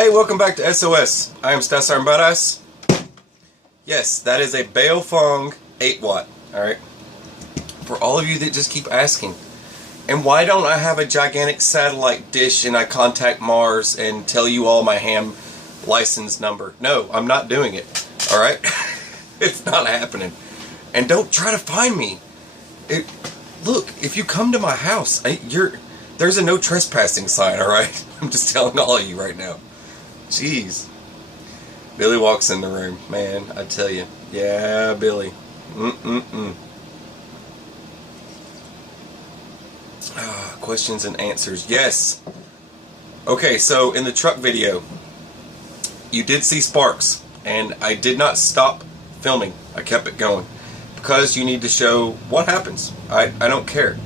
Hey, welcome back to SOS. I am Stasar Badass. Yes, that is a Baofeng 8-watt. Alright? For all of you that just keep asking, and why don't I have a gigantic satellite dish and I contact Mars and tell you all my ham license number? No, I'm not doing it. Alright? It's not happening. And don't try to find me. Look, if you come to my house, there's a no trespassing sign, alright? I'm just telling all of you right now. Jeez. Billy walks in the room. Man, I tell you. Yeah, Billy. Questions and answers. Yes. Okay, so in the truck video, you did see sparks. And I did not stop filming. I kept it going. Because you need to show what happens. I don't care.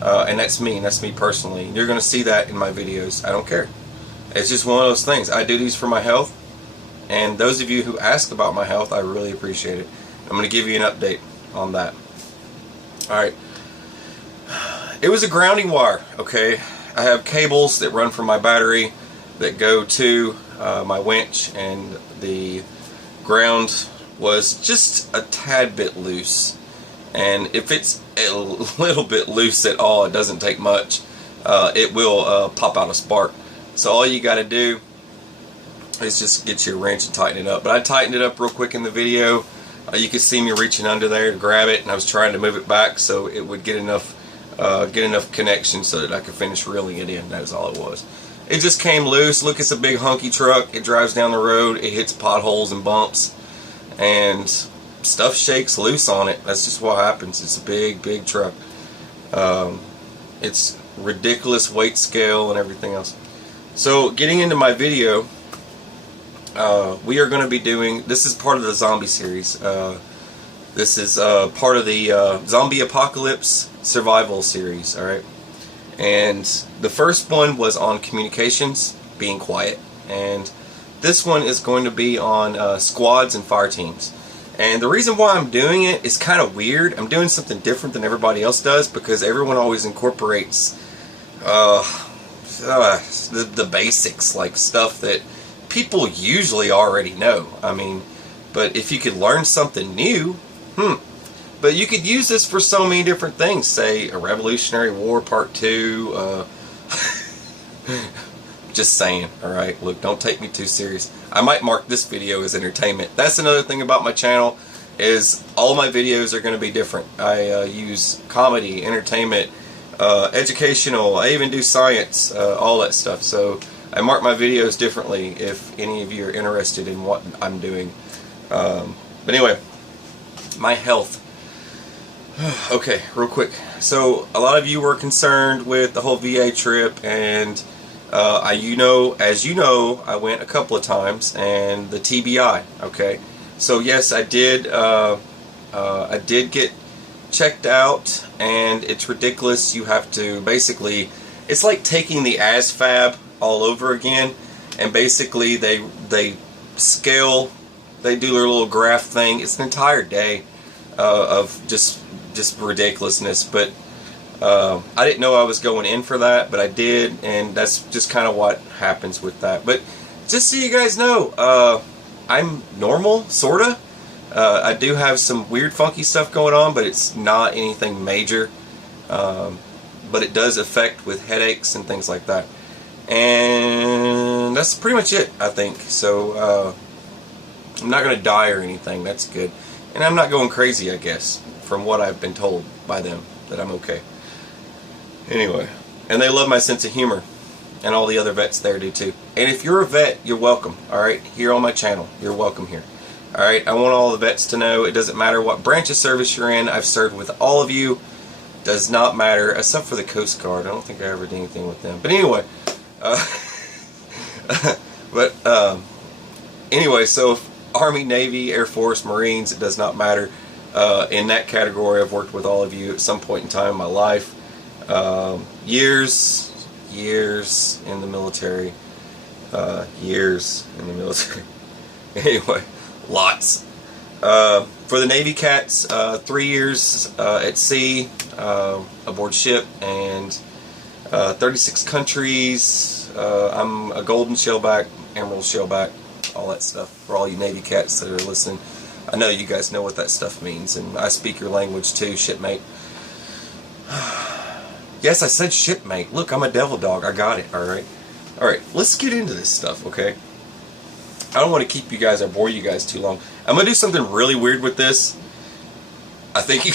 And that's me. That's me personally. You're going to see that in my videos. I don't care. It's just one of those things. I do these for my health. And those of you who ask about my health, I really appreciate it. I'm going to give you an update on that. Alright. It was a grounding wire, okay? I have cables that run from my battery that go to my winch, and the ground was just a tad bit loose. And if it's a little bit loose at all, it doesn't take much, it will pop out a spark. So all you got to do is just get your wrench and tighten it up. But I tightened it up real quick in the video. You could see me reaching under there to grab it, and I was trying to move it back so it would get enough connection so that I could finish reeling it in. That was all it was. It just came loose. Look, it's a big hunky truck. It drives down the road. It hits potholes and bumps, and stuff shakes loose on it. That's just what happens. It's a big truck. It's ridiculous weight scale and everything else. So getting into my video, we are going to be doing, this is part of the zombie series. This is part of the zombie apocalypse survival series, alright? And the first one was on communications, being quiet, and this one is going to be on squads and fire teams. And the reason why I'm doing it is kind of weird. I'm doing something different than everybody else does, because everyone always incorporates the basics, like stuff that people usually already know. I mean, but if you could learn something new, but you could use this for so many different things. Say a Revolutionary War Part 2. Just saying. Alright, look, don't take me too serious. I might mark this video as entertainment. That's another thing about my channel, is all my videos are going to be different. I use comedy, entertainment, educational, I even do science, all that stuff. So I mark my videos differently if any of you are interested in what I'm doing. But anyway, my health. Okay, real quick. So a lot of you were concerned with the whole VA trip, and as you know, I went a couple of times, and the TBI. Okay, so yes, I did get checked out, and it's ridiculous. You have to basically, it's like taking the ASFAB all over again, and basically they scale, they do their little graph thing. It's an entire day of just ridiculousness. But I didn't know I was going in for that, but I did, and that's just kind of what happens with that. But just so you guys know, I'm normal, sorta. I do have some weird funky stuff going on, but it's not anything major. But it does affect with headaches and things like that. And that's pretty much it, I think. So I'm not going to die or anything. That's good. And I'm not going crazy, I guess, from what I've been told by them, that I'm okay. Anyway, and they love my sense of humor, and all the other vets there do too. And if you're a vet, you're welcome. Alright, here on my channel, you're welcome here. Alright, I want all the vets to know it doesn't matter what branch of service you're in. I've served with all of you. Does not matter, except for the Coast Guard. I don't think I ever did anything with them. But anyway, anyway, so Army, Navy, Air Force, Marines, it does not matter. In that category, I've worked with all of you at some point in time in my life. Years in the military. Anyway, lots. For the Navy Cats, 3 years at sea, aboard ship, and 36 countries. I'm a golden shellback emerald shellback, all that stuff. For all you Navy cats that are listening, I know you guys know what that stuff means, and I speak your language too, shipmate. Yes, I said shipmate. Look, I'm a devil dog. I got it. Alright. Alright, let's get into this stuff, okay? I don't want to keep you guys or bore you guys too long. I'm going to do something really weird with this. I think you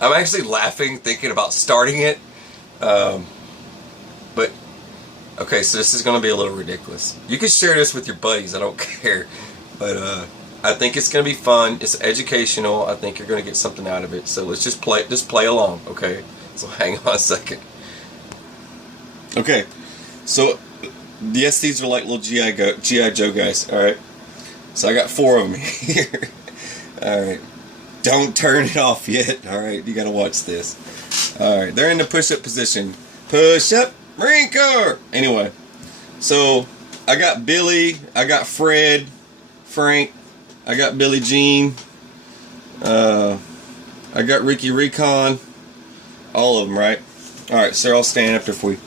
I'm actually laughing thinking about starting it. But, okay, so this is going to be a little ridiculous. You can share this with your buddies. I don't care. But, I think it's going to be fun. It's educational. I think you're going to get something out of it. So let's just play along, okay? So hang on a second. Okay, so yes, these are like little G.I. Joe guys, alright? So I got 4 of them here. Alright, don't turn it off yet, alright? You got to watch this. Alright, they're in the push-up position. Push-up, Marine Corps! Anyway, so I got Billy, I got Fred, Frank, I got Billie Jean, I got Ricky Recon, all of them, right? Alright, so they're all standing up there for you.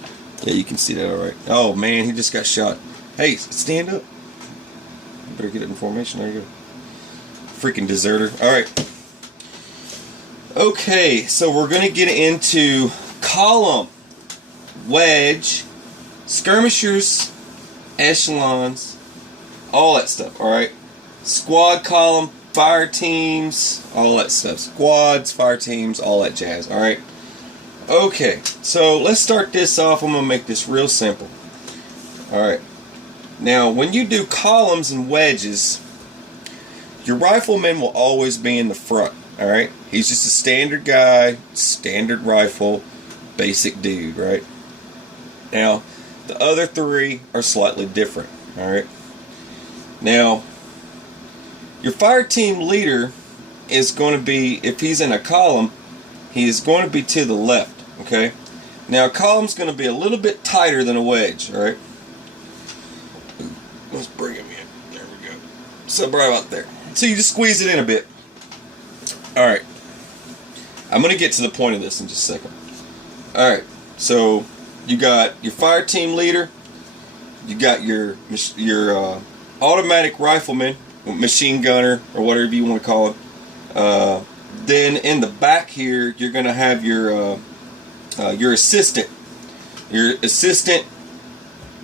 Yeah, you can see that alright. Oh man, he just got shot. Hey, stand up. You better get it in formation. There you go. Freaking deserter. Alright. Okay, so we're going to get into column, wedge, skirmishers, echelons, all that stuff, alright? Squad column, fire teams, all that stuff. Squads, fire teams, all that jazz, alright? Okay, so let's start this off. I'm going to make this real simple. Alright. Now, when you do columns and wedges, your rifleman will always be in the front, alright? He's just a standard guy, standard rifle, basic dude, right? Now, the other 3 are slightly different, alright? Now, your fire team leader is going to be, if he's in a column, he is going to be to the left, okay? Now, a column's going to be a little bit tighter than a wedge, alright? Let's bring him in. There we go. So, right about there. So, you just squeeze it in a bit. Alright. I'm going to get to the point of this in just a second. Alright. So, you got your fire team leader. You got your automatic rifleman, machine gunner, or whatever you want to call it. Then in the back here, you're going to have your assistant. Your assistant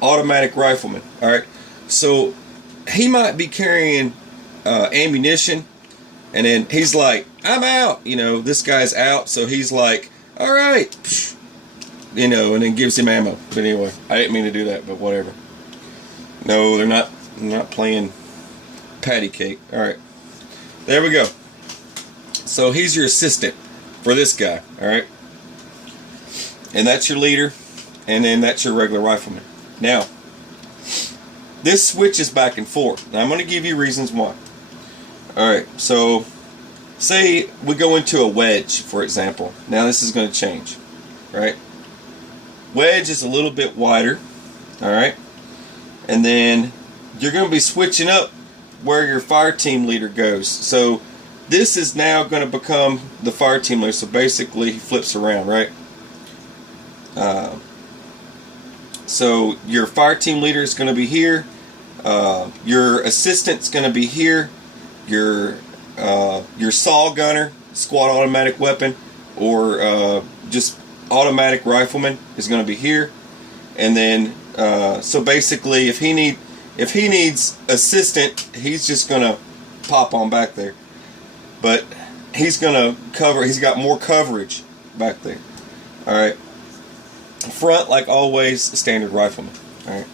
automatic rifleman. Alright. So he might be carrying ammunition, and then he's like, I'm out. You know, this guy's out, so he's like, alright. You know, and then gives him ammo. But anyway, I didn't mean to do that, but whatever. No, they're not playing patty cake. Alright. There we go. So he's your assistant for this guy, alright? And that's your leader, and then that's your regular rifleman. Now, this switches back and forth. Now I'm going to give you reasons why. Alright, so say we go into a wedge, for example. Now this is going to change, right? Wedge is a little bit wider, alright? And then you're going to be switching up where your fire team leader goes. So this is now going to become the fire team leader. So basically he flips around, right? So your fire team leader is going to be here. Your assistant's going to be here. Your saw gunner, squad automatic weapon, or just automatic rifleman is going to be here. And then so basically if he needs assistant, he's just going to pop on back there. But he's going to cover, he's got more coverage back there. Alright. Front, like always, standard rifleman. Alright.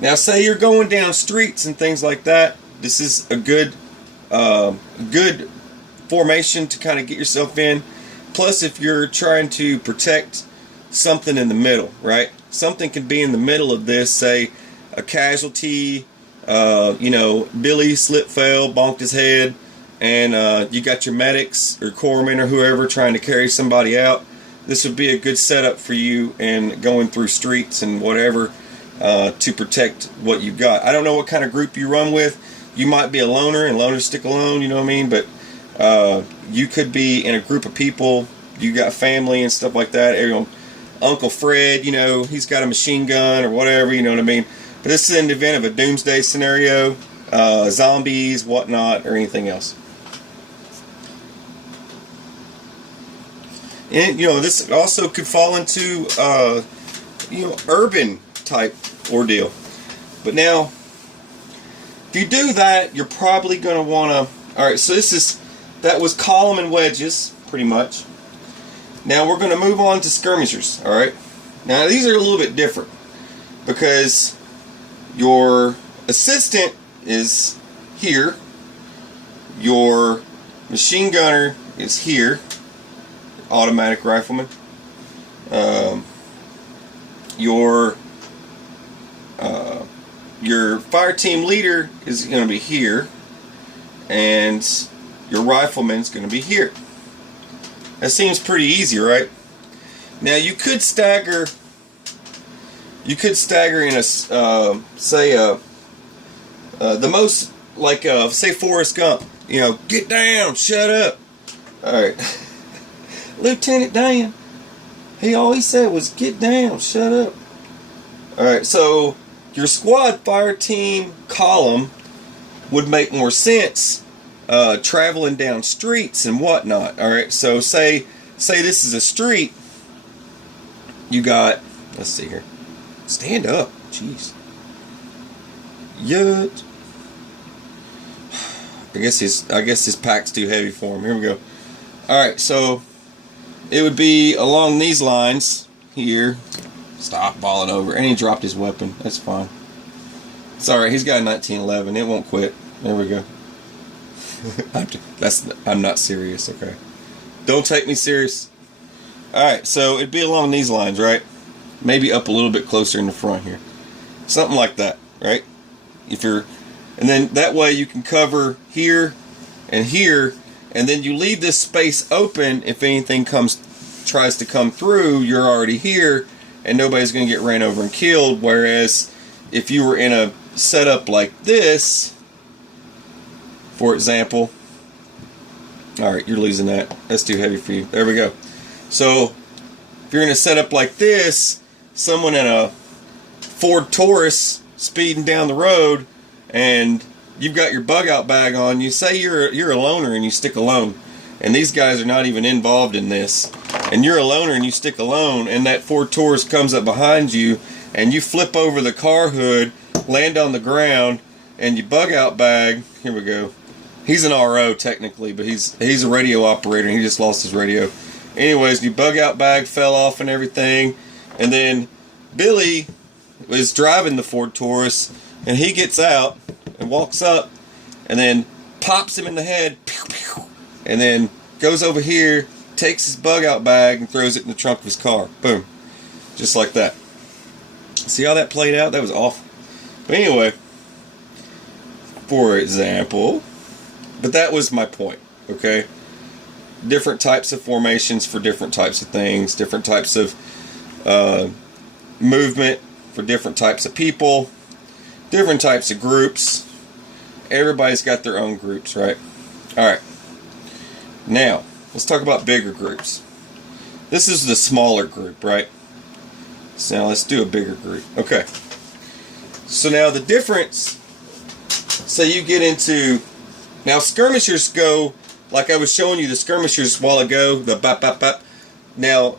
Now say you're going down streets and things like that. This is a good formation to kind of get yourself in. Plus if you're trying to protect something in the middle, right? Something could be in the middle of this, say a casualty, you know, Billy slip fell, bonked his head, and you got your medics or corpsmen or whoever trying to carry somebody out. This would be a good setup for you and going through streets and whatever to protect what you've got. I don't know what kind of group you run with. You might be a loner, and loners stick alone, you know what I mean? But you could be in a group of people. You got family and stuff like that. Uncle Fred, you know, he's got a machine gun or whatever, you know what I mean? But this is in the event of a doomsday scenario, zombies, whatnot, or anything else. And this also could fall into urban type ordeal. But now, if you do that, you're probably going to want to. All right, so that was column and wedges, pretty much. Now we're going to move on to skirmishers. All right. Now these are a little bit different because your assistant is here, your machine gunner is here, automatic rifleman. Your fire team leader is going to be here, and your rifleman's going to be here. That seems pretty easy, right? Now you could stagger. You could stagger in a the most, like say Forrest Gump. Get down, shut up. All right, Lieutenant Dan. All he said was get down, shut up. All right, so your squad fire team column would make more sense traveling down streets and whatnot. All right, so say this is a street. You got, let's see here. Stand up, jeez. Yut. I guess his pack's too heavy for him. Here we go. All right, so it would be along these lines here. Stop falling over. And he dropped his weapon. That's fine. It's alright. He's got a 1911. It won't quit. There we go. I'm not serious, okay? Don't take me serious. Alright, so it'd be along these lines, right? Maybe up a little bit closer in the front here. Something like that, right? And then that way you can cover here, and then you leave this space open. If anything tries to come through, you're already here, and nobody's going to get ran over and killed. Whereas if you were in a setup like this, for example, alright, you're losing that. That's too heavy for you. There we go. So if you're in a setup like this, someone in a Ford Taurus speeding down the road, and you've got your bug out bag on, you say you're a loner and you stick alone, and these guys are not even involved in this, and you're a loner and you stick alone, and that Ford Taurus comes up behind you, and you flip over the car hood, land on the ground, and you bug out bag. Here we go. He's an RO technically, but he's a radio operator, and he just lost his radio. Anyways, you bug out bag fell off and everything, and then Billy was driving the Ford Taurus, and he gets out and walks up, and then pops him in the head, pew, pew, and then goes over here, takes his bug out bag, and throws it in the trunk of his car. Boom. Just like that. See how that played out? That was awful. But anyway, for example, but that was my point, okay? Different types of formations for different types of things, different types of movement for different types of people, different types of groups. Everybody's got their own groups, right? Alright. Now, let's talk about bigger groups. This is the smaller group, right? So now let's do a bigger group. Okay. So now the difference, say you get into, now skirmishers go, like I was showing you the skirmishers a while ago, the bop, bop, bop. Now,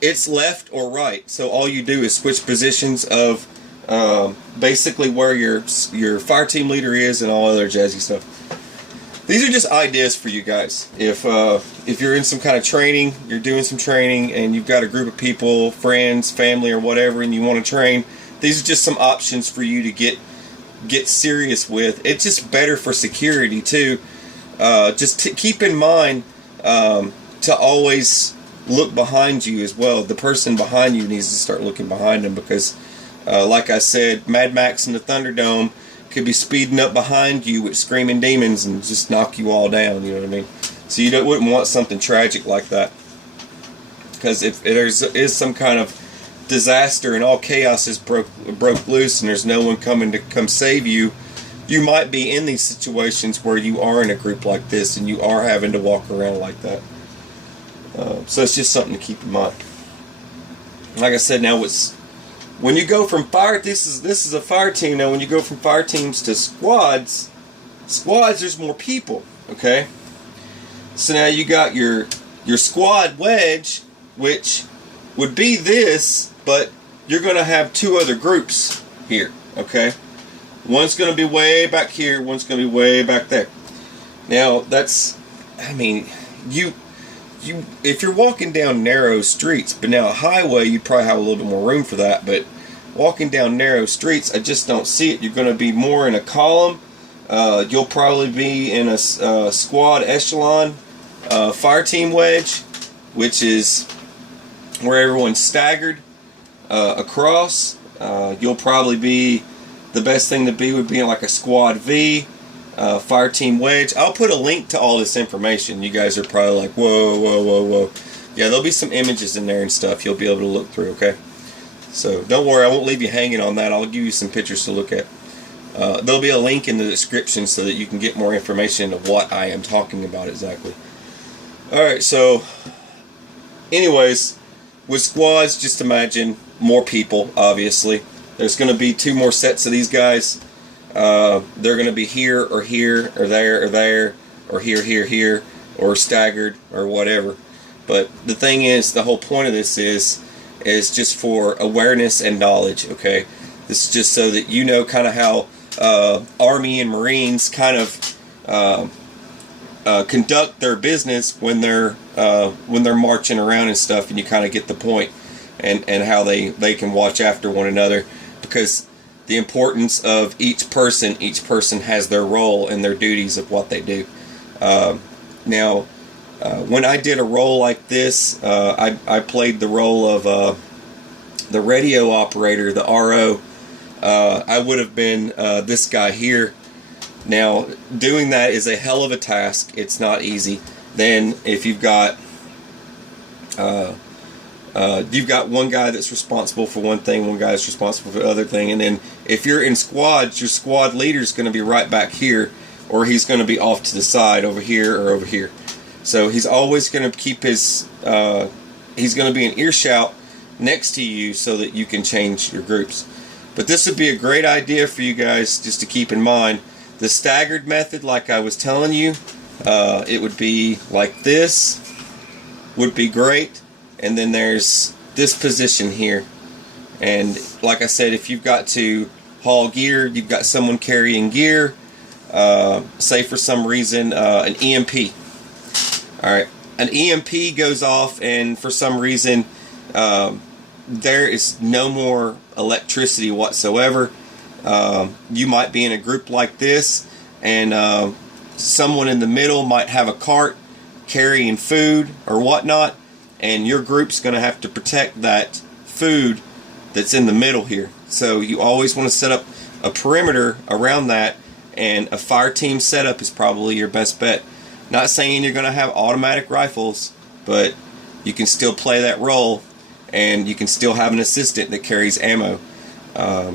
it's left or right. So all you do is switch positions of basically where your fire team leader is and all other jazzy stuff. These are just ideas for you guys. If you're in some kind of training, you're doing some training, and you've got a group of people, friends, family, or whatever, and you want to train, these are just some options for you to get serious with. It's just better for security too. Just keep in mind to always look behind you as well. The person behind you needs to start looking behind them, because like I said, Mad Max in the Thunderdome could be speeding up behind you with screaming demons and just knock you all down, you know what I mean? So you wouldn't want something tragic like that, because if there is some kind of disaster and all chaos is broke loose and there's no one coming to come save you, you might be in these situations where you are in a group like this and you are having to walk around like that. So it's just something to keep in mind. Like I said, now when you go from this is a fire team. Now when you go from fire teams to squads, there's more people, okay? So now you got your squad wedge, which would be this, but you're going to have two other groups here, okay? One's going to be way back here, one's going to be way back there. Now, that's, I mean, if you're walking down narrow streets, but now a highway, you probably have a little bit more room for that, but walking down narrow streets, I just don't see it. You're going to be more in a column. You'll probably be in a squad echelon fire team wedge, which is where everyone's staggered across. You'll probably be, the best thing to be would be in like a squad V, fire team wedge. I'll put a link to all this information. You guys are probably like, whoa, whoa, whoa, whoa. Yeah, there'll be some images in there and stuff you'll be able to look through, okay? So don't worry, I won't leave you hanging on that. I'll give you some pictures to look at. There'll be a link in the description so that you can get more information of what I am talking about exactly. Alright, so anyways, with squads, just imagine more people, obviously. There's going to be two more sets of these guys. They're going to be here, or there, or here, or staggered, or whatever. But the thing is, the whole point of this is just for awareness and knowledge, okay? This is just so that you know kind of how Army and Marines kind of conduct their business when they're marching around and stuff, and you kind of get the point, and how they can watch after one another, because the importance of each person has their role and their duties of what they do. Now, when I did a role like this, I played the role of the radio operator, the RO. I would have been this guy here. Now, doing that is a hell of a task. It's not easy. Then, if you've got one guy that's responsible for one thing, one guy that's responsible for the other thing, and then if you're in squads, your squad leader's going to be right back here, or he's going to be off to the side over here or over here. So he's always going to keep his, he's going to be in earshot next to you so that you can change your groups. But this would be a great idea for you guys just to keep in mind. The staggered method, like I was telling you, it would be like this, would be great. And then there's this position here. And like I said, if you've got to haul gear, you've got someone carrying gear, say for some reason an EMP. Alright, an EMP goes off, and for some reason there is no more electricity whatsoever. You might be in a group like this, and someone in the middle might have a cart carrying food or whatnot, and your group's going to have to protect that food that's in the middle here. So you always want to set up a perimeter around that, and a fire team setup is probably your best bet. Not saying you're going to have automatic rifles, but you can still play that role, and you can still have an assistant that carries ammo. I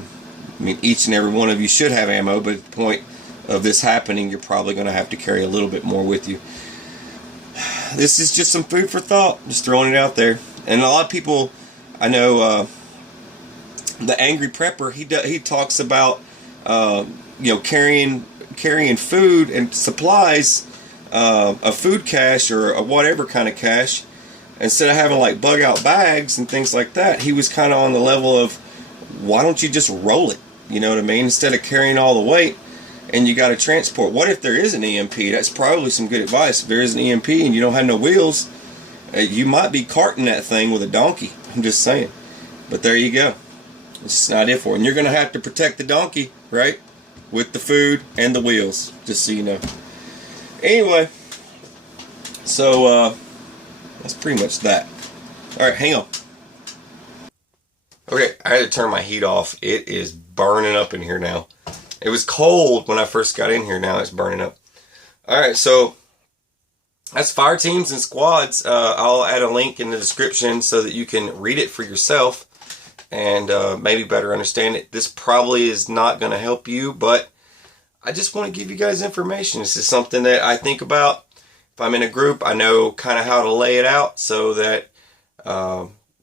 mean, each and every one of you should have ammo, but at the point of this happening, you're probably going to have to carry a little bit more with you. This is just some food for thought, just throwing it out there. And a lot of people, I know, the Angry Prepper, he talks about carrying food and supplies, a food cache or a whatever kind of cache, instead of having like bug out bags and things like that. He was kind of on the level of, why don't you just roll it? You know what I mean? Instead of carrying all the weight and you got to transport. What if there is an EMP? That's probably some good advice. If there is an EMP and you don't have no wheels, you might be carting that thing with a donkey. I'm just saying. But there you go. It's just not it for it. And you're going to have to protect the donkey, right? With the food and the wheels, just so you know. Anyway, so that's pretty much that. Alright, hang on. Okay, I had to turn my heat off. It is burning up in here now. It was cold when I first got in here. Now it's burning up. Alright, so that's fire teams and squads. I'll add a link in the description so that you can read it for yourself and maybe better understand it. This probably is not going to help you, but I just want to give you guys information. This is something that I think about. If I'm in a group, I know kind of how to lay it out so that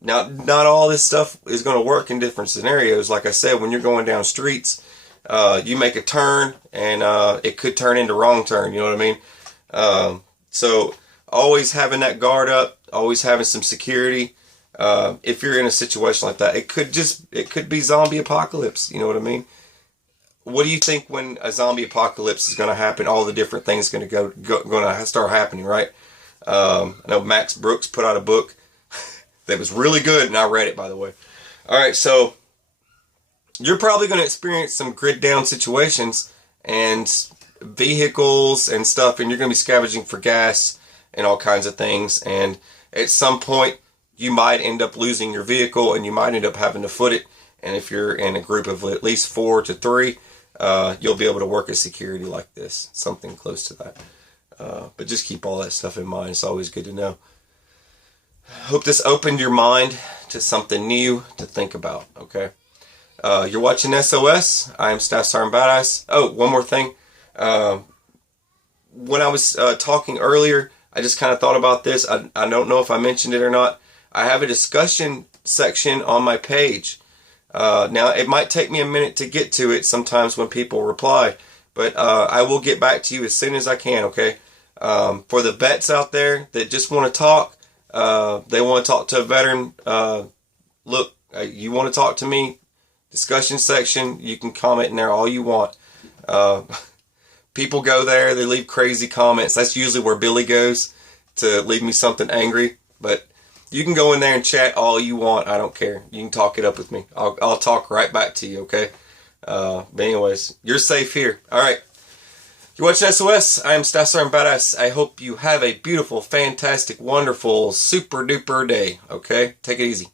Now, not all this stuff is going to work in different scenarios. Like I said, when you're going down streets, you make a turn and it could turn into wrong turn. You know what I mean? So always having that guard up, always having some security. If you're in a situation like that, it could be zombie apocalypse. You know what I mean? What do you think when a zombie apocalypse is going to happen? All the different things going to start happening, right? I know Max Brooks put out a book that was really good, and I read it, by the way. All right, so you're probably going to experience some grid down situations and vehicles and stuff, and you're going to be scavenging for gas and all kinds of things. And at some point, you might end up losing your vehicle, and you might end up having to foot it. And if you're in a group of at least 4 to 3, you'll be able to work as security like this, something close to that. But just keep all that stuff in mind. It's always good to know. Hope this opened your mind to something new to think about, okay? You're watching SOS. I am Staff Sergeant Badass. Oh, one more thing. When I was talking earlier, I just kind of thought about this. I don't know if I mentioned it or not. I have a discussion section on my page. Now, it might take me a minute to get to it sometimes when people reply, but I will get back to you as soon as I can, okay? For the vets out there that just want to talk, they want to talk to a veteran, look, you want to talk to me, discussion section, you can comment in there all you want. People go there, they leave crazy comments. That's usually where Billy goes to leave me something angry, but you can go in there and chat all you want. I don't care. You can talk it up with me. I'll talk right back to you, okay? But anyways, you're safe here. All right. You're watching SOS. I am Staff Sergeant Badass. I hope you have a beautiful, fantastic, wonderful, super duper day, okay? Take it easy.